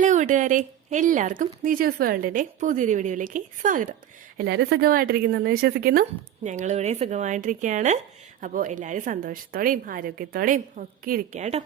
Hello കൂട്ടുകാരെ, എല്ലാവർക്കും നിജോസ് വേൾഡിന്റെ പുതിയൊരു വീഡിയോയിലേക്ക് സ്വാഗതം. എല്ലാവരും സുഖമായിട്ടിരിക്കുന്നെന്ന് വിശ്വസിക്കുന്നു. ഞങ്ങളിവിടെ സുഖമായിട്ടിരിക്കുകയാണ്. അപ്പോൾ എല്ലാവരും സന്തോഷത്തോടെയും ആരോഗ്യത്തോടെയും ഒക്കെ ഇരിക്കുക കേട്ടോ.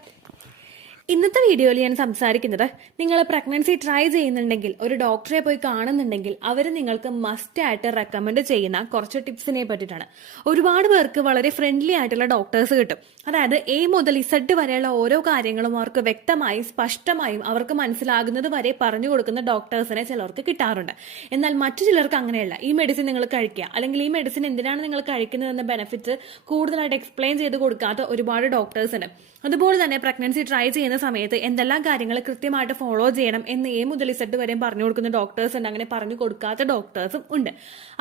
ഇന്നത്തെ വീഡിയോയിൽ ഞാൻ സംസാരിക്കുന്നത്, നിങ്ങൾ പ്രഗ്നൻസി ട്രൈ ചെയ്യുന്നുണ്ടെങ്കിൽ, ഒരു ഡോക്ടറെ പോയി കാണുന്നുണ്ടെങ്കിൽ അവർ നിങ്ങൾക്ക് മസ്റ്റ് ആയിട്ട് റെക്കമെൻഡ് ചെയ്യുന്ന കുറച്ച് ടിപ്സിനെ പറ്റിയിട്ടാണ്. ഒരുപാട് പേർക്ക് വളരെ ഫ്രണ്ട്ലി ആയിട്ടുള്ള ഡോക്ടേഴ്സ് കിട്ടും. അതായത് എ മുതൽ ഇസഡ് വരെയുള്ള ഓരോ കാര്യങ്ങളും അവർക്ക് വ്യക്തമായും സ്പഷ്ടമായും അവർക്ക് മനസ്സിലാകുന്നത് വരെ പറഞ്ഞു കൊടുക്കുന്ന ഡോക്ടേഴ്സിനെ ചിലർക്ക് കിട്ടാറുണ്ട്. എന്നാൽ മറ്റു ചിലർക്ക് അങ്ങനെയല്ല. ഈ മെഡിസിൻ നിങ്ങൾ കഴിക്കുക, അല്ലെങ്കിൽ ഈ മെഡിസിൻ എന്തിനാണ് നിങ്ങൾ കഴിക്കുന്നതെന്ന ബെനിഫിറ്റ് കൂടുതലായിട്ട് എക്സ്പ്ലെയിൻ ചെയ്ത് കൊടുക്കാത്ത ഒരുപാട് ഡോക്ടേഴ്സ് ഉണ്ട്. അതുപോലെ തന്നെ പ്രഗ്നൻസി ട്രൈ ചെയ്യുന്ന സമയത്ത് എന്തെല്ലാം കാര്യങ്ങൾ കൃത്യമായിട്ട് ഫോളോ ചെയ്യണം എന്ന് എ മുതൽ ഇസഡ് വരെയും പറഞ്ഞു കൊടുക്കുന്ന ഡോക്ടേഴ്സ് ഉണ്ട്, അങ്ങനെ പറഞ്ഞു കൊടുക്കാത്ത ഡോക്ടേഴ്സും ഉണ്ട്.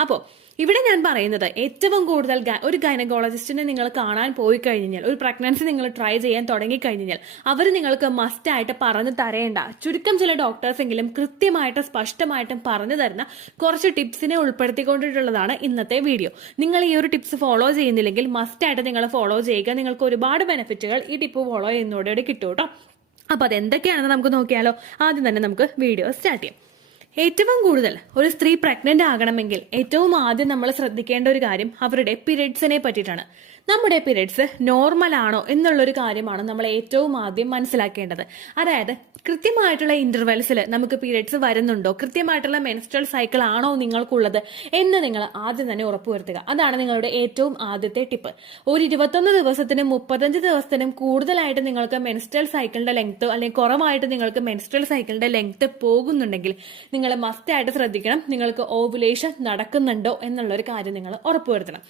അപ്പോൾ ഇവിടെ ഞാൻ പറയുന്നത്, ഏറ്റവും കൂടുതൽ ഒരു ഗൈനക്കോളജിസ്റ്റിനെ നിങ്ങൾ കാണാൻ പോയി കഴിഞ്ഞാൽ, ഒരു പ്രഗ്നൻസി നിങ്ങൾ ട്രൈ ചെയ്യാൻ തുടങ്ങി കഴിഞ്ഞാൽ അവർ നിങ്ങൾക്ക് മസ്റ്റ് ആയിട്ട് പറഞ്ഞു തരേണ്ട ചുരുക്കം ചില ഡോക്ടേഴ്സ് എങ്കിലും കൃത്യമായിട്ട് സ്പഷ്ടമായിട്ടും പറഞ്ഞു തരുന്ന കുറച്ച് ടിപ്സിനെ ഉൾപ്പെടുത്തിക്കൊണ്ടിട്ടുള്ളതാണ് ഇന്നത്തെ വീഡിയോ. നിങ്ങൾ ഈ ഒരു ടിപ്സ് ഫോളോ ചെയ്യുന്നില്ലെങ്കിൽ മസ്റ്റ് ആയിട്ട് നിങ്ങൾ ഫോളോ ചെയ്യുക. നിങ്ങൾക്ക് ഒരുപാട് ബെനിഫിറ്റുകൾ ഈ ടിപ്പ് ഫോളോ ചെയ്യുന്നതോടെ കിട്ടും കേട്ടോ. അപ്പൊ അതെന്തൊക്കെയാണെന്ന് നമുക്ക് നോക്കിയാലോ. ആദ്യം തന്നെ നമുക്ക് വീഡിയോ സ്റ്റാർട്ട് ചെയ്യാം. ഏറ്റവും കൂടുതൽ ഒരു സ്ത്രീ പ്രഗ്നന്റ് ആകണമെങ്കിൽ ഏറ്റവും ആദ്യം നമ്മൾ ശ്രദ്ധിക്കേണ്ട ഒരു കാര്യം അവരുടെ പീരിയഡ്സിനെ പറ്റിയിട്ടാണ്. നമ്മുടെ പീരിയഡ്സ് നോർമൽ ആണോ എന്നുള്ളൊരു കാര്യമാണ് നമ്മൾ ഏറ്റവും ആദ്യം മനസ്സിലാക്കേണ്ടത്. അതായത് കൃത്യമായിട്ടുള്ള ഇന്റർവെൽസിൽ നമുക്ക് പീരിയഡ്സ് വരുന്നുണ്ടോ, കൃത്യമായിട്ടുള്ള മെൻസ്ട്രൽ സൈക്കിൾ ആണോ നിങ്ങൾക്കുള്ളത് എന്ന് നിങ്ങൾ ആദ്യം തന്നെ ഉറപ്പുവരുത്തുക. അതാണ് നിങ്ങളുടെ ഏറ്റവും ആദ്യത്തെ ടിപ്പ്. ഒരു 21 ദിവസത്തിനും 35 ദിവസത്തിനും കൂടുതലായിട്ട് നിങ്ങൾക്ക് മെൻസ്ട്രൽ സൈക്കിളിന്റെ ലെങ്ത്, അല്ലെങ്കിൽ കുറവായിട്ട് നിങ്ങൾക്ക് മെൻസ്ട്രൽ സൈക്കിളിന്റെ ലെങ്ത് പോകുന്നുണ്ടെങ്കിൽ നിങ്ങൾ മസ്റ്റ് ആയിട്ട് ശ്രദ്ധിക്കണം, നിങ്ങൾക്ക് ഓവുലേഷൻ നടക്കുന്നുണ്ടോ എന്നുള്ളൊരു കാര്യം നിങ്ങൾ ഉറപ്പുവരുത്തണം.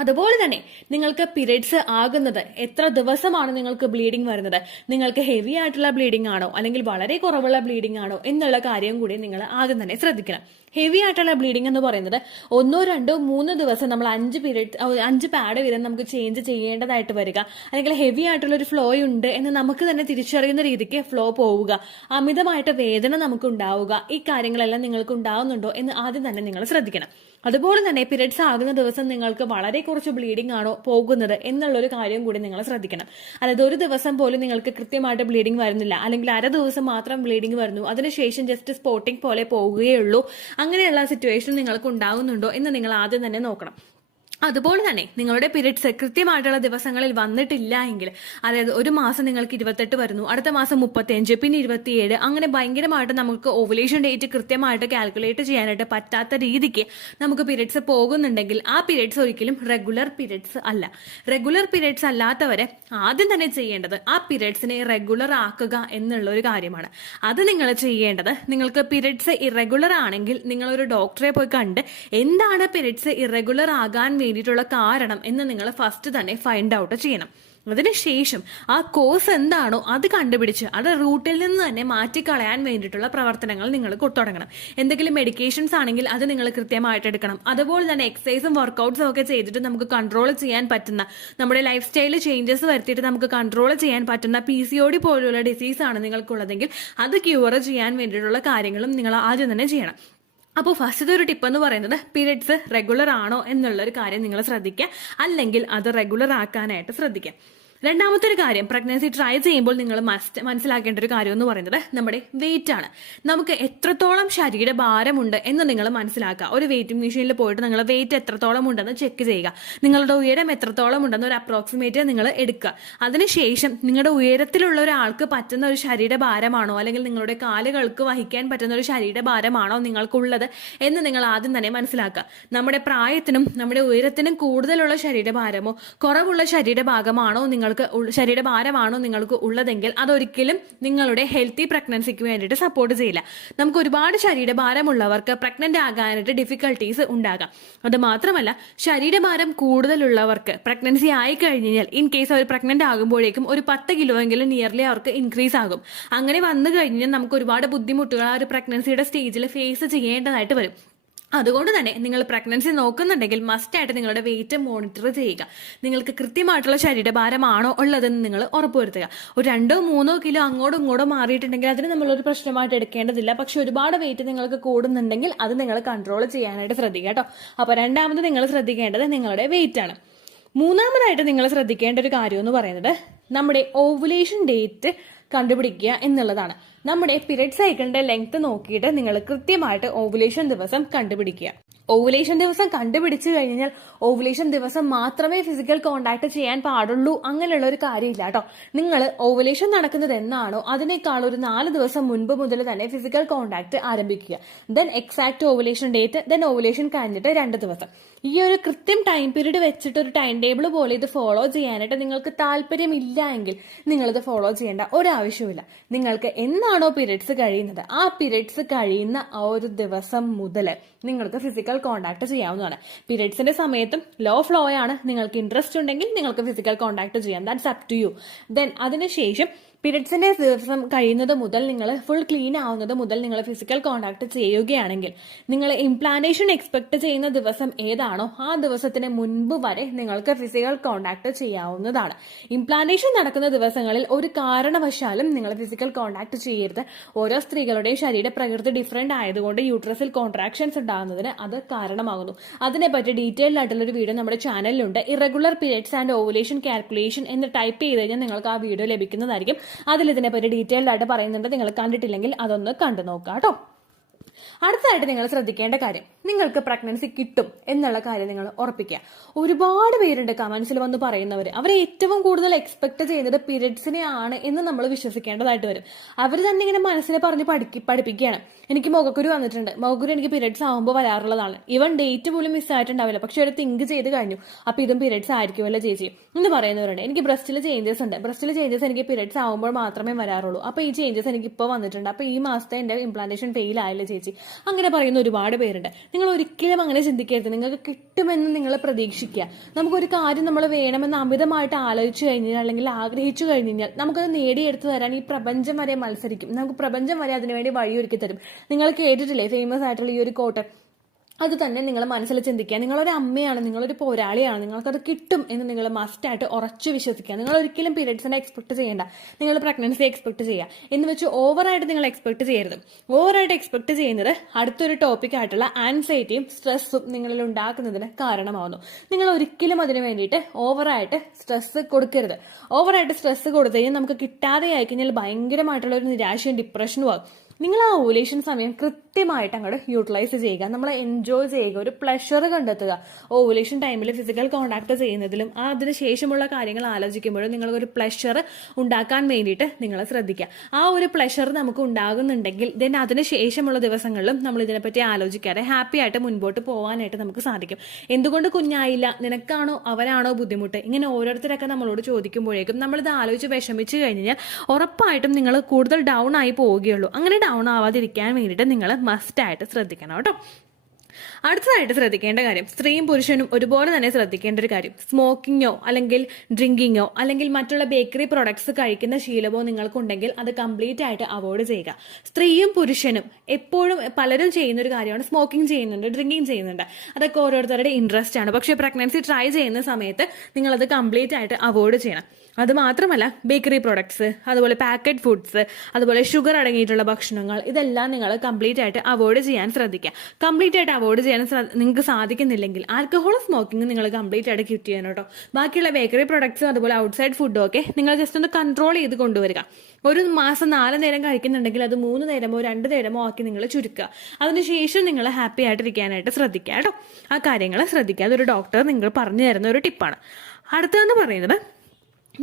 അതുപോലെ തന്നെ നിങ്ങൾക്ക് പീരിയഡ്സ് ആകുന്നത് എത്ര ദിവസമാണ് നിങ്ങൾക്ക് ബ്ലീഡിംഗ് വരുന്നത്, നിങ്ങൾക്ക് ഹെവി ആയിട്ടുള്ള ബ്ലീഡിംഗ് ആണോ അല്ലെങ്കിൽ വളരെ കുറവുള്ള ബ്ലീഡിംഗ് ആണോ എന്നുള്ള കാര്യം കൂടി നിങ്ങൾ ആദ്യം തന്നെ ശ്രദ്ധിക്കണം. ഹെവി ആയിട്ടുള്ള ബ്ലീഡിംഗ് എന്ന് പറയുന്നത് 1, 2, 3 ദിവസം നമ്മൾ 5 പാഡ് വീതം നമുക്ക് ചേഞ്ച് ചെയ്യേണ്ടതായിട്ട് വരിക, അല്ലെങ്കിൽ ഹെവി ആയിട്ടുള്ള ഒരു ഫ്ലോ ഉണ്ട് എന്ന് നമുക്ക് തന്നെ തിരിച്ചറിയുന്ന രീതിക്ക് ഫ്ലോ പോവുക, അമിതമായിട്ട് വേദന നമുക്ക് ഉണ്ടാവുക, ഈ കാര്യങ്ങളെല്ലാം നിങ്ങൾക്ക് ഉണ്ടാവുന്നുണ്ടോ എന്ന് ആദ്യം തന്നെ നിങ്ങൾ ശ്രദ്ധിക്കണം. അതുപോലെ തന്നെ പീരിയഡ്സ് ആകുന്ന ദിവസം നിങ്ങൾക്ക് വളരെ കുറച്ച് ബ്ലീഡിംഗ് ആണോ പോകുന്നത് എന്നുള്ളൊരു കാര്യം കൂടി നിങ്ങൾ ശ്രദ്ധിക്കണം. അതായത് ഒരു ദിവസം പോലും നിങ്ങൾക്ക് കൃത്യമായിട്ട് ബ്ലീഡിംഗ് വരുന്നില്ല, അല്ലെങ്കിൽ അര ദിവസം മാത്രം ബ്ലീഡിംഗ് വരുന്നു, അതിനുശേഷം ജസ്റ്റ് സ്പോട്ടിംഗ് പോലെ പോവുകയുള്ളൂ, അങ്ങനെയുള്ള സിറ്റുവേഷൻ നിങ്ങൾക്ക് ഉണ്ടാകുന്നുണ്ടോ എന്ന് നിങ്ങൾ ആദ്യം തന്നെ നോക്കണം. അതുപോലെ തന്നെ നിങ്ങളുടെ പീരിയഡ്സ് കൃത്യമായിട്ടുള്ള ദിവസങ്ങളിൽ വന്നിട്ടില്ല എങ്കിൽ, അതായത് ഒരു മാസം നിങ്ങൾക്ക് 28 വരുന്നു, അടുത്ത മാസം 35, പിന്നെ 27, അങ്ങനെ ഭയങ്കരമായിട്ട് നമുക്ക് ഓവുലേഷൻ ഡേറ്റ് കൃത്യമായിട്ട് കാൽക്കുലേറ്റ് ചെയ്യാനായിട്ട് പറ്റാത്ത രീതിക്ക് നമുക്ക് പീരിയഡ്സ് പോകുന്നുണ്ടെങ്കിൽ ആ പീരിയഡ്സ് ഒരിക്കലും റെഗുലർ പീരിയഡ്സ് അല്ല. റെഗുലർ പീരിയഡ്സ് അല്ലാത്തവരെ ആദ്യം തന്നെ ചെയ്യേണ്ടത് ആ പീരിയഡ്സിനെ റെഗുലർ ആക്കുക എന്നുള്ള ഒരു കാര്യമാണ്. അത് നിങ്ങൾ ചെയ്യേണ്ടത്, നിങ്ങൾക്ക് പീരിയഡ്സ് ഇറഗുലർ ആണെങ്കിൽ നിങ്ങളൊരു ഡോക്ടറെ പോയി കണ്ട് എന്താണ് പീരിയഡ്സ് ഇറഗുലർ ആകാൻ വേണ്ടിയിട്ടുള്ള കാരണം എന്ന് നിങ്ങൾ ഫസ്റ്റ് തന്നെ ഫൈൻഡ് ഔട്ട് ചെയ്യണം. അതിനുശേഷം ആ കോസ് എന്താണോ അത് കണ്ടുപിടിച്ച് അത് റൂട്ടിൽ നിന്ന് തന്നെ മാറ്റിക്കളയാൻ വേണ്ടിയിട്ടുള്ള പ്രവർത്തനങ്ങൾ നിങ്ങൾ തുടങ്ങണം. എന്തെങ്കിലും മെഡിക്കേഷൻസ് ആണെങ്കിൽ അത് നിങ്ങൾ കൃത്യമായിട്ട് എടുക്കണം. അതുപോലെ തന്നെ എക്സസൈസും വർക്കൗട്ട്സും ഒക്കെ ചെയ്തിട്ട് നമുക്ക് കൺട്രോൾ ചെയ്യാൻ പറ്റുന്ന, നമ്മുടെ ലൈഫ് സ്റ്റൈലിൽ ചേഞ്ചസ് വരുത്തിയിട്ട് നമുക്ക് കൺട്രോൾ ചെയ്യാൻ പറ്റുന്ന PCOD പോലുള്ള ഡിസീസ് ആണ് നിങ്ങൾക്കുള്ളതെങ്കിൽ അത് ക്യൂർ ചെയ്യാൻ വേണ്ടിയിട്ടുള്ള കാര്യങ്ങളും നിങ്ങൾ ആദ്യം തന്നെ ചെയ്യണം. അപ്പോൾ ഫസ്റ്റത്തെ ഒരു ടിപ്പ് എന്ന് പറയുന്നത്, പീരിയഡ്സ് റെഗുലർ ആണോ എന്നുള്ളൊരു കാര്യം നിങ്ങൾ ശ്രദ്ധിക്കുക, അല്ലെങ്കിൽ അത് റെഗുലർ ആക്കാനായിട്ട് ശ്രദ്ധിക്കുക. രണ്ടാമത്തെ ഒരു കാര്യം, പ്രഗ്നൻസി ട്രൈ ചെയ്യുമ്പോൾ നിങ്ങൾ മനസ്സിലാക്കേണ്ട ഒരു കാര്യം എന്ന് പറയുന്നത് നമ്മുടെ വെയിറ്റ് ആണ്. നമുക്ക് എത്രത്തോളം ശരീരഭാരമുണ്ട് എന്ന് നിങ്ങൾ മനസ്സിലാക്കുക. ഒരു വെയിറ്റിംഗ് മെഷീനിൽ പോയിട്ട് നിങ്ങൾ വെയിറ്റ് എത്രത്തോളം ഉണ്ടെന്ന് ചെക്ക് ചെയ്യുക. നിങ്ങളുടെ ഉയരം എത്രത്തോളം ഉണ്ടെന്ന് ഒരു അപ്രോക്സിമേറ്റ് നിങ്ങൾ എടുക്കുക. അതിനുശേഷം നിങ്ങളുടെ ഉയരത്തിലുള്ള ഒരാൾക്ക് പറ്റുന്ന ഒരു ശരീരഭാരമാണോ, അല്ലെങ്കിൽ നിങ്ങളുടെ കാലുകൾക്ക് വഹിക്കാൻ പറ്റുന്ന ഒരു ശരീരഭാരമാണോ നിങ്ങൾക്കുള്ളത് എന്ന് നിങ്ങൾ ആദ്യം തന്നെ മനസ്സിലാക്കുക. നമ്മുടെ പ്രായത്തിനും നമ്മുടെ ഉയരത്തിനും കൂടുതലുള്ള ശരീരഭാരമോ കുറവുള്ള ശരീരഭാഗമാണോ ശരീരഭാരമാണോ നിങ്ങൾക്ക് ഉള്ളതെങ്കിൽ അതൊരിക്കലും നിങ്ങളുടെ ഹെൽത്തി പ്രഗ്നൻസിക്ക് വേണ്ടിയിട്ട് സപ്പോർട്ട് ചെയ്യില്ല. നമുക്ക് ഒരുപാട് ശരീരഭാരമുള്ളവർക്ക് പ്രഗ്നന്റ് ആകാനായിട്ട് ഡിഫിക്കൽട്ടീസ് ഉണ്ടാകാം. അത് മാത്രമല്ല, ശരീരഭാരം കൂടുതലുള്ളവർക്ക് പ്രഗ്നൻസി ആയി കഴിഞ്ഞാൽ, ഇൻ കേസ് അവർ പ്രഗ്നന്റ് ആകുമ്പോഴേക്കും ഒരു 10 കിലോ എങ്കിലും നിയർലി അവർക്ക് ഇൻക്രീസ് ആകും. അങ്ങനെ വന്നു കഴിഞ്ഞാൽ നമുക്ക് ഒരുപാട് ബുദ്ധിമുട്ടുകൾ ആ ഒരു പ്രഗ്നൻസിയുടെ സ്റ്റേജിൽ ഫേസ് ചെയ്യേണ്ടതായിട്ട് വരും. അതുകൊണ്ട് തന്നെ നിങ്ങൾ പ്രഗ്നൻസി നോക്കുന്നുണ്ടെങ്കിൽ മസ്റ്റ് ആയിട്ട് നിങ്ങളുടെ വെയിറ്റ് മോണിറ്റർ ചെയ്യുക. നിങ്ങൾക്ക് കൃത്യമായിട്ടുള്ള ശരീരഭാരമാണോ ഉള്ളതെന്ന് നിങ്ങൾ ഉറപ്പുവരുത്തുക. ഒരു 2-3 കിലോ അങ്ങോട്ടും ഇങ്ങോട്ടും മാറിയിട്ടുണ്ടെങ്കിൽ അതിന് നമ്മളൊരു പ്രശ്നമായിട്ട് എടുക്കേണ്ടതില്ല. പക്ഷെ ഒരുപാട് വെയിറ്റ് നിങ്ങൾക്ക് കൂടുന്നുണ്ടെങ്കിൽ അത് നിങ്ങൾ കൺട്രോൾ ചെയ്യാനായിട്ട് ശ്രദ്ധിക്കുക കേട്ടോ. അപ്പോൾ രണ്ടാമത് നിങ്ങൾ ശ്രദ്ധിക്കേണ്ടത് നിങ്ങളുടെ വെയിറ്റ് ആണ്. മൂന്നാമതായിട്ട് നിങ്ങൾ ശ്രദ്ധിക്കേണ്ട ഒരു കാര്യം എന്ന് പറയുന്നത് നമ്മുടെ ഓവുലേഷൻ ഡേറ്റ് കണ്ടുപിടിക്കുക എന്നുള്ളതാണ്. നമ്മുടെ പീരിയഡ് സൈക്കിളിന്റെ ലെങ്ത് നോക്കിയിട്ട് നിങ്ങൾ കൃത്യമായിട്ട് ഓവുലേഷൻ ദിവസം കണ്ടുപിടിക്കുക. ഓവുലേഷൻ ദിവസം കണ്ടുപിടിച്ചു കഴിഞ്ഞാൽ ഓവുലേഷൻ ദിവസം മാത്രമേ ഫിസിക്കൽ കോണ്ടാക്ട് ചെയ്യാൻ പാടുള്ളൂ അങ്ങനെയുള്ള ഒരു കാര്യമില്ല കേട്ടോ. നിങ്ങൾ ഓവുലേഷൻ നടക്കുന്നത് എന്നാണോ അതിനേക്കാൾ ഒരു 4 ദിവസം മുൻപ് മുതൽ തന്നെ ഫിസിക്കൽ കോണ്ടാക്ട് ആരംഭിക്കുക. Then exact ovulation date, then ovulation കഴിഞ്ഞിട്ട് 2 ദിവസം. ഈ ഒരു കൃത്യം ടൈം പീരീഡ് വെച്ചിട്ട് ഒരു ടൈം ടേബിൾ പോലെ ഇത് ഫോളോ ചെയ്യാനായിട്ട് നിങ്ങൾക്ക് താല്പര്യമില്ല എങ്കിൽ നിങ്ങളിത് ഫോളോ ചെയ്യേണ്ട ഒരാവശ്യമില്ല. നിങ്ങൾക്ക് എന്നാണോ പീരിയഡ്സ് കഴിയുന്നത് ആ പീരിയഡ്സ് കഴിയുന്ന ആ ഒരു ദിവസം മുതൽ നിങ്ങൾക്ക് ഫിസിക്കൽ കോണ്ടാക്ട് ചെയ്യാവുന്നതാണ്. പീരിയഡ്സിന്റെ സമയത്തും ഫ്ലോ ആണ്. നിങ്ങൾക്ക് ഇൻട്രസ്റ്റ് ഉണ്ടെങ്കിൽ നിങ്ങൾക്ക് ഫിസിക്കൽ കോണ്ടാക്ട് ചെയ്യാം. That's up to you. Then അതിനുശേഷം പീരിയഡ്സിന്റെ ദിവസം കഴിയുന്നത് മുതൽ നിങ്ങൾ ഫുൾ ക്ലീൻ ആവുന്നത് മുതൽ നിങ്ങൾ ഫിസിക്കൽ കോണ്ടാക്ട് ചെയ്യുകയാണെങ്കിൽ നിങ്ങൾ ഇംപ്ലാന്റേഷൻ എക്സ്പെക്ട് ചെയ്യുന്ന ദിവസം ഏതാണോ ആ ദിവസത്തിന് മുൻപ് വരെ നിങ്ങൾക്ക് ഫിസിക്കൽ കോണ്ടാക്ട് ചെയ്യാവുന്നതാണ്. ഇംപ്ലാന്റേഷൻ നടക്കുന്ന ദിവസങ്ങളിൽ ഒരു കാരണവശാലും നിങ്ങൾ ഫിസിക്കൽ കോണ്ടാക്ട് ചെയ്യരുത്. ഓരോ സ്ത്രീകളുടെയും ശരീര പ്രകൃതി ഡിഫറെന്റ് ആയതുകൊണ്ട് യൂട്രസിൽ കോൺട്രാക്ഷൻസ് ഉണ്ടാകുന്നതിന് അത് കാരണമാകുന്നു. അതിനെപ്പറ്റി ഡീറ്റെയിൽഡ് ആയിട്ടുള്ള ഒരു വീഡിയോ നമ്മുടെ ചാനലിലുണ്ട്. Irregular periods and ovulation calculation എന്ന് ടൈപ്പ് ചെയ്ത് കഴിഞ്ഞാൽ നിങ്ങൾക്ക് ആ വീഡിയോ ലഭിക്കുന്നതായിരിക്കും. അതിൽ ഇതിനെപ്പറ്റി ഡീറ്റെയിൽഡ് ആയിട്ട് പറയുന്നുണ്ട്. നിങ്ങൾ കണ്ടിട്ടില്ലെങ്കിൽ അതൊന്ന് കണ്ടു നോക്കാം കേട്ടോ. അടുത്തതായിട്ട് നിങ്ങൾ ശ്രദ്ധിക്കേണ്ട കാര്യം, നിങ്ങൾക്ക് പ്രഗ്നൻസി കിട്ടും എന്നുള്ള കാര്യം നിങ്ങൾ ഉറപ്പിക്കുക. ഒരുപാട് പേരുണ്ട് കമന്റ്സിൽ വന്ന് പറയുന്നവർ. അവർ ഏറ്റവും കൂടുതൽ എക്സ്പെക്ട് ചെയ്യുന്നത് പീരിയഡ്സിനെ ആണ് എന്ന് നമ്മൾ വിശ്വസിക്കേണ്ടതായിട്ട് വരും. അവർ തന്നെ ഇങ്ങനെ മനസ്സിനെ പറഞ്ഞ് പഠിപ്പിക്കുകയാണ്. എനിക്ക് മുഖക്കുരു വന്നിട്ടുണ്ട്, മുഖക്കുരു എനിക്ക് പീരിയഡ്സ് ആകുമ്പോൾ വരാറുള്ളതാണ്. ഇവൻ ഡേറ്റ് പോലും മിസ്സായിട്ടുണ്ടാവില്ല, പക്ഷെ അവർ തിങ്ക് ചെയ്ത് കഴിഞ്ഞു അപ്പൊ ഇതും പീരിയഡ്സ് ആയിരിക്കുമല്ലോ ചേച്ചി എന്ന് പറയുന്നവരുണ്ട്. എനിക്ക് ബ്രസ്റ്റിൽ ചേഞ്ചസ് ഉണ്ട്, ബ്രസ്റ്റിൽ ചേഞ്ചസ് എനിക്ക് പീരിയഡ്സ് ആകുമ്പോൾ മാത്രമേ വരാറുള്ളൂ. അപ്പൊ ഈ ചേഞ്ചസ് എനിക്ക് ഇപ്പോൾ വന്നിട്ടുണ്ട്, അപ്പൊ ഈ മാസത്തെ എന്റെ ഇംപ്ലാന്റേഷൻ ഫെയിൽ ആയല്ലേ ചേച്ചി, അങ്ങനെ പറയുന്ന ഒരുപാട് പേരുണ്ട്. നിങ്ങൾ ഒരിക്കലും അങ്ങനെ ചിന്തിക്കരുത്. നിങ്ങൾക്ക് കിട്ടുമെന്ന് നിങ്ങൾ പ്രതീക്ഷിക്കുക. നമുക്കൊരു കാര്യം നമ്മൾ വേണമെന്ന് അമിതമായിട്ട് ആലോചിച്ചു കഴിഞ്ഞാൽ അല്ലെങ്കിൽ ആഗ്രഹിച്ചു കഴിഞ്ഞാൽ നമുക്കത് നേടിയെടുത്ത് തരാൻ ഈ പ്രപഞ്ചം വരെ മത്സരിക്കും. നമുക്ക് പ്രപഞ്ചം വരെ അതിനുവേണ്ടി വഴിയൊരുക്കി തരും. നിങ്ങൾ കേട്ടിട്ടില്ലേ ഫേമസ് ആയിട്ടുള്ള ഈ ഒരു കോട്ട്? അത് തന്നെ നിങ്ങൾ മനസ്സിൽ ചിന്തിക്കുക. നിങ്ങളൊരു അമ്മയാണ്, നിങ്ങളൊരു പോരാളിയാണ്, നിങ്ങൾക്കത് കിട്ടും എന്ന് നിങ്ങൾ മസ്റ്റായിട്ട് ഉറച്ചു വിശ്വസിക്കുക. നിങ്ങൾ ഒരിക്കലും പീരിയഡ്സിനെ എക്സ്പെക്ട് ചെയ്യേണ്ട, നിങ്ങൾ പ്രഗ്നൻസി എക്സ്പെക്ട് ചെയ്യുക എന്ന് വെച്ച് ഓവറായിട്ട് നിങ്ങൾ എക്സ്പെക്ട് ചെയ്യരുത്. ഓവറായിട്ട് എക്സ്പെക്ട് ചെയ്യുന്നത് അടുത്തൊരു ടോപ്പിക് ആയിട്ടുള്ള ആൻസൈറ്റിയും സ്ട്രെസ്സും നിങ്ങളിൽ ഉണ്ടാക്കുന്നതിന് കാരണമാവുന്നു. നിങ്ങൾ ഒരിക്കലും അതിന് വേണ്ടിയിട്ട് ഓവറായിട്ട് സ്ട്രെസ് കൊടുക്കരുത്. ഓവറായിട്ട് സ്ട്രെസ് കൊടുത്തു കഴിഞ്ഞാൽ നമുക്ക് കിട്ടാതെ ആയി കഴിഞ്ഞാൽ ഭയങ്കരമായിട്ടുള്ള ഒരു നിരാശയും ഡിപ്രഷനും ആകും. നിങ്ങൾ ആ ഓവുലേഷൻ സമയം കൃത്യമായിട്ട് അങ്ങോട്ട് യൂട്ടിലൈസ് ചെയ്യുക, നമ്മൾ എൻജോയ് ചെയ്യുക, ഒരു പ്ലഷർ കണ്ടെത്തുക. ഓവുലേഷൻ ടൈമിൽ ഫിസിക്കൽ കോണ്ടാക്ട് ചെയ്യുന്നതിലും അതിന് ശേഷമുള്ള കാര്യങ്ങൾ ആലോചിക്കുമ്പോഴും നിങ്ങൾക്കൊരു പ്ലഷർ ഉണ്ടാക്കാൻ വേണ്ടിയിട്ട് നിങ്ങൾ ശ്രദ്ധിക്കുക. ആ ഒരു പ്ലഷർ നമുക്ക് ഉണ്ടാകുന്നുണ്ടെങ്കിൽ ദെൻ അതിന് ശേഷമുള്ള ദിവസങ്ങളിലും നമ്മൾ ഇതിനെപ്പറ്റി ആലോചിക്കാതെ ഹാപ്പി ആയിട്ട് മുൻപോട്ട് പോകാനായിട്ട് നമുക്ക് സാധിക്കും. എന്തുകൊണ്ട് കുഞ്ഞായില്ല, നിനക്കാണോ അവരാണോ ബുദ്ധിമുട്ട്, ഇങ്ങനെ ഓരോരുത്തരൊക്കെ നമ്മളോട് ചോദിക്കുമ്പോഴേക്കും നമ്മളിത് ആലോചിച്ച് വിഷമിച്ചു കഴിഞ്ഞാൽ ഉറപ്പായിട്ടും നിങ്ങൾ കൂടുതൽ ഡൗൺ ആയി പോവുകയുള്ളൂ. അങ്ങനെ ഡൗൺ ആവാതിരിക്കാൻ വേണ്ടിയിട്ട് നിങ്ങൾ മസ്റ്റായിട്ട് ശ്രദ്ധിക്കണം കേട്ടോ. അടുത്തതായിട്ട് ശ്രദ്ധിക്കേണ്ട കാര്യം, സ്ത്രീയും പുരുഷനും ഒരുപോലെ തന്നെ ശ്രദ്ധിക്കേണ്ട ഒരു കാര്യം, സ്മോക്കിങ്ങോ അല്ലെങ്കിൽ ഡ്രിങ്കിങ്ങോ അല്ലെങ്കിൽ മറ്റുള്ള ബേക്കറി പ്രൊഡക്ട്സ് കഴിക്കുന്ന ശീലമോ നിങ്ങൾക്കുണ്ടെങ്കിൽ അത് കംപ്ലീറ്റ് ആയിട്ട് അവോയ്ഡ് ചെയ്യുക. സ്ത്രീയും പുരുഷനും എപ്പോഴും പലരും ചെയ്യുന്ന ഒരു കാര്യമാണ് സ്മോക്കിംഗ് ചെയ്യുന്നുണ്ട്, ഡ്രിങ്കിങ് ചെയ്യുന്നുണ്ട്. അതൊക്കെ ഓരോരുത്തരുടെ ഇൻട്രസ്റ്റ് ആണ്. പക്ഷേ പ്രഗ്നൻസി ട്രൈ ചെയ്യുന്ന സമയത്ത് നിങ്ങളത് കംപ്ലീറ്റ് ആയിട്ട് അവോയ്ഡ് ചെയ്യണം. അത് മാത്രമല്ല ബേക്കറി പ്രൊഡക്ട്സ്, അതുപോലെ പാക്കറ്റ് ഫുഡ്സ്, അതുപോലെ ഷുഗർ അടങ്ങിയിട്ടുള്ള ഭക്ഷണങ്ങൾ, ഇതെല്ലാം നിങ്ങൾ കംപ്ലീറ്റ് ആയിട്ട് അവോയ്ഡ് ചെയ്യാൻ ശ്രദ്ധിക്കുക. കംപ്ലീറ്റ് ആയിട്ട് അവോയ്ഡ് ചെയ്യാൻ നിങ്ങൾക്ക് സാധിക്കുന്നില്ലെങ്കിൽ ആൽക്കഹോൾ സ്മോക്കിംഗ് നിങ്ങൾ കംപ്ലീറ്റ് ആയിട്ട് ക്വിറ്റ് ചെയ്യണം കേട്ടോ. ബാക്കിയുള്ള ബേക്കറി പ്രൊഡക്ട്സും അതുപോലെ ഔട്ട്സൈഡ് ഫുഡും ഒക്കെ നിങ്ങൾ ജസ്റ്റ് ഒന്ന് കൺട്രോൾ ചെയ്ത് കൊണ്ടുവരിക. ഒരു മാസം 4 നേരം കഴിക്കുന്നുണ്ടെങ്കിൽ അത് 3 നേരമോ 2 നേരമോ ആക്കി നിങ്ങൾ ചുരുക്കുക. അതിനുശേഷം നിങ്ങൾ ഹാപ്പി ആയിട്ടിരിക്കാനായിട്ട് ശ്രദ്ധിക്കുക കേട്ടോ. ആ കാര്യങ്ങൾ ശ്രദ്ധിക്കുക. അതൊരു ഡോക്ടർ നിങ്ങൾ പറഞ്ഞു തരുന്ന ഒരു ടിപ്പാണ്. അടുത്തതെന്ന് പറയുന്നത്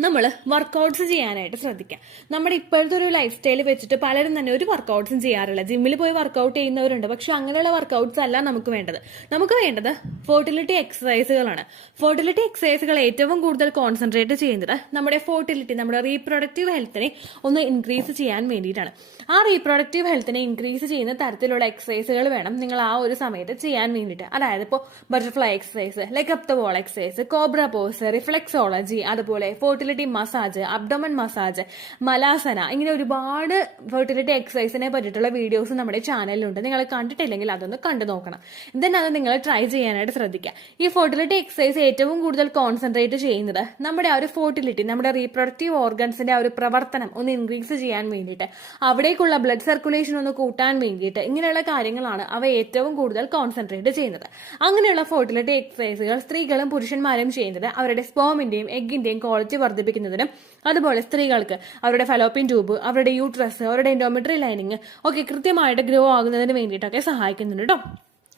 നമ്മൾ വർക്കൗട്ട്സ് ചെയ്യാനായിട്ട് ശ്രദ്ധിക്കാം. നമ്മുടെ ഇപ്പോഴത്തെ ഒരു ലൈഫ് സ്റ്റൈൽ വെച്ചിട്ട് പലരും തന്നെ ഒരു വർക്കൗട്ട്സും ചെയ്യാറില്ല. ജിമ്മിൽ പോയി വർക്കൗട്ട് ചെയ്യുന്നവരുണ്ട്, പക്ഷെ അങ്ങനെയുള്ള വർക്കൗട്ട്സ് അല്ല നമുക്ക് വേണ്ടത്. നമുക്ക് വേണ്ടത് ഫെർട്ടിലിറ്റി എക്സസൈസുകളാണ്. ഫെർട്ടിലിറ്റി എക്സസൈസുകൾ ഏറ്റവും കൂടുതൽ കോൺസെൻട്രേറ്റ് ചെയ്യുന്നത് നമ്മുടെ ഫെർട്ടിലിറ്റി, നമ്മുടെ റീപ്രൊഡക്റ്റീവ് ഹെൽത്തിനെ ഒന്ന് ഇൻക്രീസ് ചെയ്യാൻ വേണ്ടിയിട്ടാണ്. ആ റീപ്രൊഡക്റ്റീവ് ഹെൽത്തിനെ ഇൻക്രീസ് ചെയ്യുന്ന തരത്തിലുള്ള എക്സസൈസുകൾ വേണം നിങ്ങൾ ആ ഒരു സമയത്ത് ചെയ്യാൻ വേണ്ടിയിട്ട്. അതായത് ഇപ്പോൾ butterfly exercise, leg up the wall exercise, cobra pose, reflexology, അതുപോലെ fertility fertility massage, abdomen massage, മലാസന, ഇങ്ങനെ ഒരുപാട് ഫെർട്ടിലിറ്റി എക്സസൈസിനെ പറ്റിയിട്ടുള്ള വീഡിയോസ് നമ്മുടെ ചാനലിലുണ്ട്. നിങ്ങൾ കണ്ടിട്ടില്ലെങ്കിൽ അതൊന്ന് കണ്ടു നോക്കണം. എന്നിട്ട് അത് നിങ്ങൾ ട്രൈ ചെയ്യാനായിട്ട് ശ്രദ്ധിക്കുക. ഈ ഫെർട്ടിലിറ്റി എക്സസൈസ് ഏറ്റവും കൂടുതൽ കോൺസെൻട്രേറ്റ് ചെയ്യുന്നത് നമ്മുടെ ആ ഒരു ഫെർട്ടിലിറ്റി, നമ്മുടെ റീപ്രൊഡക്റ്റീവ് ഓർഗൻസിന്റെ ആ ഒരു പ്രവർത്തനം ഒന്ന് ഇൻക്രീസ് ചെയ്യാൻ വേണ്ടിയിട്ട്, അവിടേക്കുള്ള ബ്ലഡ് സർക്കുലേഷൻ ഒന്ന് കൂട്ടാൻ വേണ്ടിയിട്ട്, ഇങ്ങനെയുള്ള കാര്യങ്ങളാണ് അവ ഏറ്റവും കൂടുതൽ കോൺസെൻട്രേറ്റ് ചെയ്യുന്നത്. അങ്ങനെയുള്ള ഫെർട്ടിലിറ്റി എക്സസൈസുകൾ സ്ത്രീകളും പുരുഷന്മാരും ചെയ്യുന്നത് അവരുടെ സ്പേമിന്റെയും എഗ്ഗിന്റെയും ക്വാളിറ്റി വർദ്ധിപ്പിക്കുന്നതിനും, അതുപോലെ സ്ത്രീകൾക്ക് അവരുടെ ഫലോപ്പിൻ ട്യൂബ്, അവരുടെ യൂട്രസ്, അവരുടെ എൻഡോമെട്രി ലൈനിങ് ഒക്കെ കൃത്യമായിട്ട് ഗ്രോ ആകുന്നതിന് വേണ്ടിയിട്ടൊക്കെ സഹായിക്കുന്നുണ്ട് കേട്ടോ.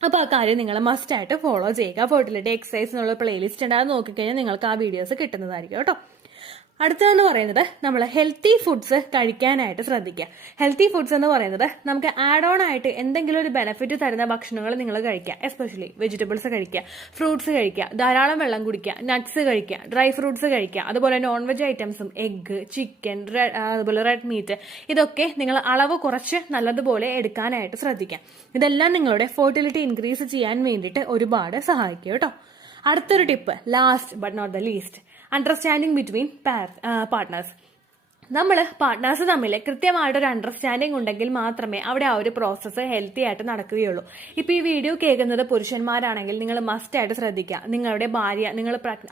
അപ്പോൾ ആ കാര്യം നിങ്ങൾ മസ്റ്റായിട്ട് ഫോളോ ചെയ്യുക. ഫെർട്ടിലിറ്റി എക്സസൈസ് എന്നുള്ള പ്ലേലിസ്റ്റ് ഉണ്ട്, അത് നോക്കിക്കഴിഞ്ഞാൽ നിങ്ങൾക്ക് ആ വീഡിയോസ് കിട്ടുന്നതായിരിക്കും കേട്ടോ. അടുത്തതെന്ന് പറയുന്നത് നമ്മൾ ഹെൽത്തി ഫുഡ്സ് കഴിക്കാനായിട്ട് ശ്രദ്ധിക്കുക. ഹെൽത്തി ഫുഡ്സ് എന്ന് പറയുന്നത് നമുക്ക് ആഡ് ഓൺ ആയിട്ട് എന്തെങ്കിലും ഒരു ബെനിഫിറ്റ് തരുന്ന ഭക്ഷണങ്ങൾ നിങ്ങൾ കഴിക്കുക. എസ്പെഷ്യലി വെജിറ്റബിൾസ് കഴിക്കുക, ഫ്രൂട്ട്സ് കഴിക്കുക, ധാരാളം വെള്ളം കുടിക്കുക, നട്ട്സ് കഴിക്കുക, ഡ്രൈ ഫ്രൂട്ട്സ് കഴിക്കുക, അതുപോലെ നോൺ വെജ് ഐറ്റംസും എഗ്ഗ്, ചിക്കൻ, അതുപോലെ റെഡ് മീറ്റ്, ഇതൊക്കെ നിങ്ങൾ അളവ് കുറച്ച് നല്ലതുപോലെ എടുക്കാനായിട്ട് ശ്രദ്ധിക്കാം. ഇതെല്ലാം നിങ്ങളുടെ ഫെർട്ടിലിറ്റി ഇൻക്രീസ് ചെയ്യാൻ വേണ്ടിയിട്ട് ഒരുപാട് സഹായിക്കും കേട്ടോ. അടുത്തൊരു tip, last but not the least, understanding between partners. നമ്മൾ പാർട്ട്നേഴ്സ് തമ്മിൽ കൃത്യമായിട്ടൊരു അണ്ടർസ്റ്റാൻഡിങ് ഉണ്ടെങ്കിൽ മാത്രമേ അവിടെ ആ ഒരു പ്രോസസ്സ് ഹെൽത്തി ആയിട്ട് നടക്കുകയുള്ളൂ. ഇപ്പോൾ ഈ വീഡിയോ കേൾക്കുന്നത് പുരുഷന്മാരാണെങ്കിൽ നിങ്ങൾ മസ്റ്റായിട്ട് ശ്രദ്ധിക്കുക. നിങ്ങളുടെ ഭാര്യ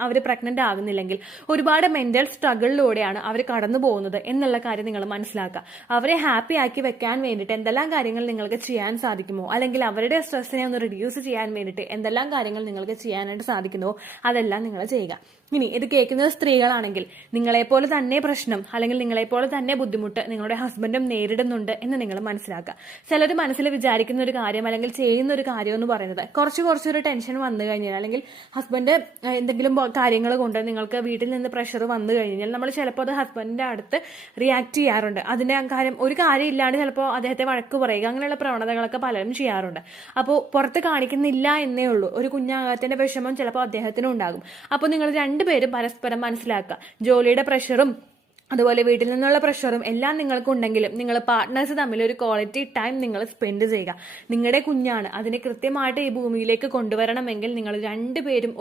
അവർ പ്രഗ്നന്റ് ആകുന്നില്ലെങ്കിൽ ഒരുപാട് മെന്റൽ സ്ട്രഗിളിലൂടെയാണ് അവർ കടന്നു പോകുന്നത് എന്നുള്ള കാര്യം നിങ്ങൾ മനസ്സിലാക്കുക. അവരെ ഹാപ്പി ആക്കി വെക്കാൻ വേണ്ടിയിട്ട് എന്തെല്ലാം കാര്യങ്ങൾ നിങ്ങൾക്ക് ചെയ്യാൻ സാധിക്കുമോ, അല്ലെങ്കിൽ അവരുടെ സ്ട്രെസ്സിനെ ഒന്ന് റിഡ്യൂസ് ചെയ്യാൻ വേണ്ടിയിട്ട് എന്തെല്ലാം കാര്യങ്ങൾ നിങ്ങൾക്ക് ചെയ്യാനായിട്ട് സാധിക്കുമോ അതെല്ലാം നിങ്ങൾ ചെയ്യുക. ഇനി ഇത് കേൾക്കുന്നത് സ്ത്രീകളാണെങ്കിൽ നിങ്ങളെപ്പോലെ തന്നെ പ്രശ്നം അല്ലെങ്കിൽ നിങ്ങളെപ്പോലെ തന്നെ ബുദ്ധിമുട്ട് നിങ്ങളുടെ ഹസ്ബൻഡും നേരിടുന്നുണ്ട് എന്ന് നിങ്ങൾ മനസ്സിലാക്കുക. ചിലർ മനസ്സിൽ വിചാരിക്കുന്ന ഒരു കാര്യം അല്ലെങ്കിൽ ചെയ്യുന്ന ഒരു കാര്യം എന്ന് പറയുന്നത് കുറച്ചൊരു ടെൻഷൻ വന്നു കഴിഞ്ഞാൽ, അല്ലെങ്കിൽ ഹസ്ബൻഡ് എന്തെങ്കിലും കാര്യങ്ങൾ കൊണ്ട് നിങ്ങൾക്ക് വീട്ടിൽ നിന്ന് പ്രഷർ വന്നു കഴിഞ്ഞാൽ നമ്മൾ ചിലപ്പോൾ അത് ഹസ്ബൻഡിന്റെ അടുത്ത് റിയാക്ട് ചെയ്യാറുണ്ട്. അതിന്റെ ഒരു കാര്യം ഇല്ലാണ്ട് ചിലപ്പോൾ അദ്ദേഹത്തെ വഴക്ക് പറയുക, അങ്ങനെയുള്ള പ്രവണതകളൊക്കെ പലരും ചെയ്യാറുണ്ട്. അപ്പോൾ പുറത്ത് കാണിക്കുന്നില്ല എന്നേ ഉള്ളൂ. ഒരു കുഞ്ഞാകത്തിന്റെ വിഷമം ചിലപ്പോൾ അദ്ദേഹത്തിനും ഉണ്ടാകും. അപ്പോൾ നിങ്ങൾ രണ്ടുപേരും പരസ്പരം മനസ്സിലാക്കുക. ജോലിയുടെ പ്രഷറും അതുപോലെ വീട്ടിൽ നിന്നുള്ള പ്രഷറും എല്ലാം നിങ്ങൾക്കുണ്ടെങ്കിലും നിങ്ങൾ പാർട്ട്നേഴ്സ് തമ്മിൽ ഒരു ക്വാളിറ്റി ടൈം നിങ്ങൾ സ്പെൻഡ് ചെയ്യുക. നിങ്ങളുടെ കുഞ്ഞാണ്, അതിനെ കൃത്യമായിട്ട് ഈ ഭൂമിയിലേക്ക് കൊണ്ടുവരണമെങ്കിൽ നിങ്ങൾ രണ്ടുപേരും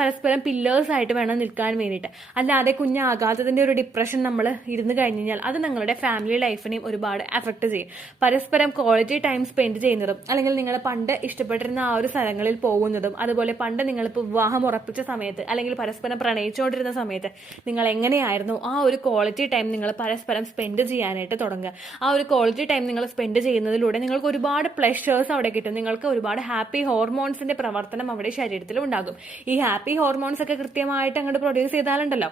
പരസ്പരം പില്ലേഴ്സ് ആയിട്ട് വേണം നിൽക്കാൻ വേണ്ടിയിട്ട്. അല്ലാതെ കുഞ്ഞാകാത്തതിന്റെ ഒരു ഡിപ്രഷൻ നമ്മൾ ഇരുന്ന് കഴിഞ്ഞാൽ അത് നിങ്ങളുടെ ഫാമിലി ലൈഫിനെയും ഒരുപാട് എഫക്ട് ചെയ്യും. പരസ്പരം ക്വാളിറ്റി ടൈം സ്പെൻഡ് ചെയ്യുന്നതും, അല്ലെങ്കിൽ നിങ്ങൾ പണ്ട് ഇഷ്ടപ്പെട്ടിരുന്ന ആ ഒരു സ്ഥലങ്ങളിൽ പോകുന്നതും, അതുപോലെ പണ്ട് നിങ്ങളിപ്പോൾ വിവാഹം ഉറപ്പിച്ച സമയത്ത് അല്ലെങ്കിൽ പരസ്പരം പ്രണയിച്ചുകൊണ്ടിരുന്ന സമയത്ത് നിങ്ങൾ എങ്ങനെയായിരുന്നു ആ ഒരു ക്വാളിറ്റി ടൈം നിങ്ങൾ പരസ്പരം സ്പെൻഡ് ചെയ്യാനായിട്ട് തുടങ്ങുക. ആ ഒരു ക്വാളിറ്റി ടൈം നിങ്ങൾ സ്പെൻഡ് ചെയ്യുന്നതിലൂടെ നിങ്ങൾക്ക് ഒരുപാട് പ്ലഷേഴ്സ് അവിടെ കിട്ടും. നിങ്ങൾക്ക് ഒരുപാട് ഹാപ്പി ഹോർമോൺസിന്റെ പ്രവർത്തനം അവിടെ ശരീരത്തിൽ ഉണ്ടാകും. ഈ ഹാപ്പി ഹോർമോൺസ് ഒക്കെ കൃത്യമായിട്ട് അങ്ങോട്ട് പ്രൊഡ്യൂസ് ചെയ്താലുണ്ടല്ലോ,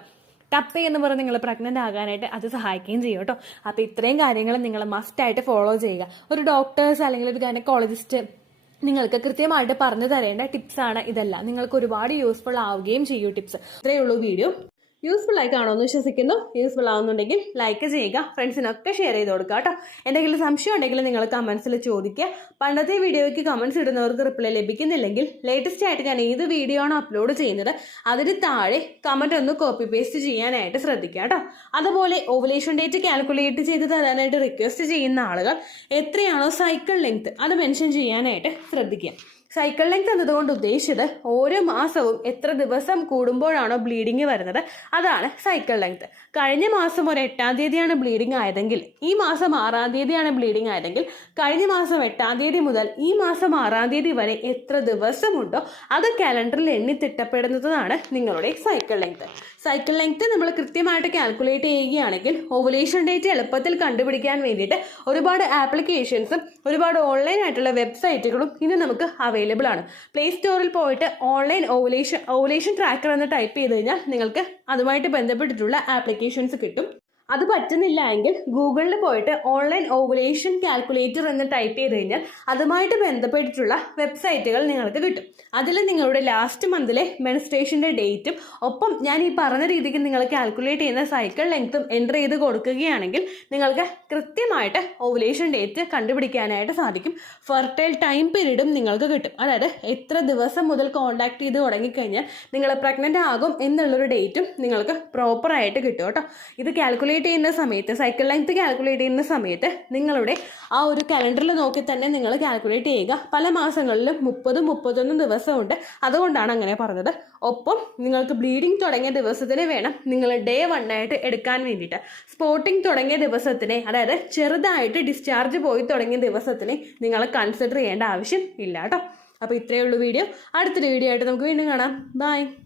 ടപ്പ് എന്ന് പറഞ്ഞ് നിങ്ങൾ പ്രഗ്നന്റ് ആകാനായിട്ട് അത് സഹായിക്കുകയും ചെയ്യും കേട്ടോ. അപ്പൊ ഇത്രയും കാര്യങ്ങൾ നിങ്ങൾ മസ്റ്റായിട്ട് ഫോളോ ചെയ്യുക. ഒരു ഡോക്ടേഴ്സ് അല്ലെങ്കിൽ ഒരു ഗൈനക്കോളജിസ്റ്റ് നിങ്ങൾക്ക് കൃത്യമായിട്ട് പറഞ്ഞു തരേണ്ട ടിപ്സാണ് ഇതെല്ലാം. നിങ്ങൾക്ക് ഒരുപാട് യൂസ്ഫുൾ ആവുകയും ചെയ്യും ടിപ്സ്. ഇത്രയേ ഉള്ളൂ വീഡിയോ. യൂസ്ഫുൾ ആയി കാണുമെന്ന് വിശ്വസിക്കുന്നു. യൂസ്ഫുൾ ആവുന്നുണ്ടെങ്കിൽ ലൈക്ക് ചെയ്യുക, ഫ്രണ്ട്സിനൊക്കെ ഷെയർ ചെയ്ത് കൊടുക്കുക കേട്ടോ. എന്തെങ്കിലും സംശയം ഉണ്ടെങ്കിൽ നിങ്ങൾ കമൻസിൽ ചോദിക്കുക. പണ്ടത്തെ വീഡിയോയ്ക്ക് കമൻസ് ഇടുന്നവർക്ക് റിപ്ലൈ ലഭിക്കുന്നില്ലെങ്കിൽ ലേറ്റസ്റ്റ് ആയിട്ട് ഞാൻ ഏത് വീഡിയോ ആണ് അപ്ലോഡ് ചെയ്യുന്നത് അതിന് താഴെ കമൻറ്റ് ഒന്ന് കോപ്പി പേസ്റ്റ് ചെയ്യാനായിട്ട് ശ്രദ്ധിക്കുക കേട്ടോ. അതുപോലെ ഓവുലേഷൻ ഡേറ്റ് കാൽക്കുലേറ്റ് ചെയ്ത് തരാനായിട്ട് റിക്വസ്റ്റ് ചെയ്യുന്ന ആളുകൾ എത്രയാണോ സൈക്കിൾ ലെങ്ത് അത് മെൻഷൻ ചെയ്യാനായിട്ട് ശ്രദ്ധിക്കുക. സൈക്കിൾ ലെങ്ത് എന്നതുകൊണ്ട് ഉദ്ദേശിച്ചത് ഓരോ മാസവും എത്ര ദിവസം കൂടുമ്പോഴാണോ ബ്ലീഡിങ് വരുന്നത് അതാണ് സൈക്കിൾ ലെങ്ത്. കഴിഞ്ഞ മാസം ഒരു 8-ാം തീയതിയാണ് ബ്ലീഡിങ് ആയതെങ്കിൽ ഈ മാസം 6-ാം തീയതിയാണ് ബ്ലീഡിങ് ആയതെങ്കിൽ കഴിഞ്ഞ മാസം 8-ാം തീയതി മുതൽ ഈ മാസം 6-ാം തീയതി വരെ എത്ര ദിവസമുണ്ടോ അത് കാലണ്ടറിൽ എണ്ണി തിട്ടപ്പെടുന്നതാണ് നിങ്ങളുടെ സൈക്കിൾ ലെങ്ത്. സൈക്കിൾ ലെങ്ത് നമ്മൾ കൃത്യമായിട്ട് കാൽക്കുലേറ്റ് ചെയ്യുകയാണെങ്കിൽ ഓവുലേഷൻ ഡേറ്റ് എളുപ്പത്തിൽ കണ്ടുപിടിക്കാൻ വേണ്ടിയിട്ട് ഒരുപാട് ആപ്ലിക്കേഷൻസും ഒരുപാട് ഓൺലൈൻ ആയിട്ടുള്ള വെബ്സൈറ്റുകളും ഇന്ന് നമുക്ക് അവൈലബിൾ ആണ്. പ്ലേ സ്റ്റോറിൽ പോയിട്ട് ഓൺലൈൻ ഓവുലേഷൻ ട്രാക്കർ എന്ന് ടൈപ്പ് ചെയ്ത് കഴിഞ്ഞാൽ നിങ്ങൾക്ക് അതുമായിട്ട് ബന്ധപ്പെട്ടിട്ടുള്ള ആപ്ലിക്കേഷൻസ് കിട്ടും. അത് പറ്റുന്നില്ല എങ്കിൽ ഗൂഗിളിൽ പോയിട്ട് ഓൺലൈൻ ഓവുലേഷൻ കാൽക്കുലേറ്റർ എന്ന് ടൈപ്പ് ചെയ്ത് കഴിഞ്ഞാൽ അതുമായിട്ട് ബന്ധപ്പെട്ടിട്ടുള്ള വെബ്സൈറ്റുകൾ നിങ്ങൾക്ക് കിട്ടും. അതിൽ നിങ്ങളുടെ ലാസ്റ്റ് മന്തിലെ മെൻസ്ട്രേഷൻ്റെ ഡേറ്റും ഒപ്പം ഞാൻ ഈ പറഞ്ഞ രീതിക്ക് നിങ്ങൾ കാൽക്കുലേറ്റ് ചെയ്യുന്ന സൈക്കിൾ ലെങ്ത്തും എൻ്റർ ചെയ്ത് കൊടുക്കുകയാണെങ്കിൽ നിങ്ങൾക്ക് കൃത്യമായിട്ട് ഓവുലേഷൻ ഡേറ്റ് കണ്ടുപിടിക്കാനായിട്ട് സാധിക്കും. ഫെർട്ടൈൽ ടൈം പീരീഡും നിങ്ങൾക്ക് കിട്ടും. അതായത് എത്ര ദിവസം മുതൽ കോൺടാക്ട് ചെയ്ത് തുടങ്ങിക്കഴിഞ്ഞാൽ നിങ്ങൾ പ്രഗ്നൻ്റ് ആകും എന്നുള്ളൊരു ഡേറ്റും നിങ്ങൾക്ക് പ്രോപ്പറായിട്ട് കിട്ടും കേട്ടോ. ഇത് കാൽക്കുലേറ്റ് കാൽക്കുലേറ്റ് ചെയ്യുന്ന സമയത്ത്, സൈക്കിൾ ലെങ്ത് കാൽക്കുലേറ്റ് ചെയ്യുന്ന സമയത്ത് നിങ്ങളുടെ ആ ഒരു കലണ്ടറിൽ നോക്കി തന്നെ നിങ്ങൾ കാൽക്കുലേറ്റ് ചെയ്യുക. പല മാസങ്ങളിലും 30-31 ദിവസമുണ്ട്, അതുകൊണ്ടാണ് അങ്ങനെ പറഞ്ഞത്. ഒപ്പം നിങ്ങൾക്ക് ബ്ലീഡിങ് തുടങ്ങിയ ദിവസത്തിന് വേണം നിങ്ങൾ Day 1 ആയിട്ട് എടുക്കാൻ വേണ്ടിയിട്ട്. സ്പോട്ടിങ് തുടങ്ങിയ ദിവസത്തിനെ, അതായത് ചെറുതായിട്ട് ഡിസ്ചാർജ് പോയി തുടങ്ങിയ ദിവസത്തിനെ നിങ്ങൾ കൺസിഡർ ചെയ്യേണ്ട ആവശ്യം ഇല്ല കേട്ടോ. അപ്പോൾ ഇത്രയേ ഉള്ളൂ വീഡിയോ. അടുത്തൊരു വീഡിയോ ആയിട്ട് നമുക്ക് വീണ്ടും കാണാം. ബൈ.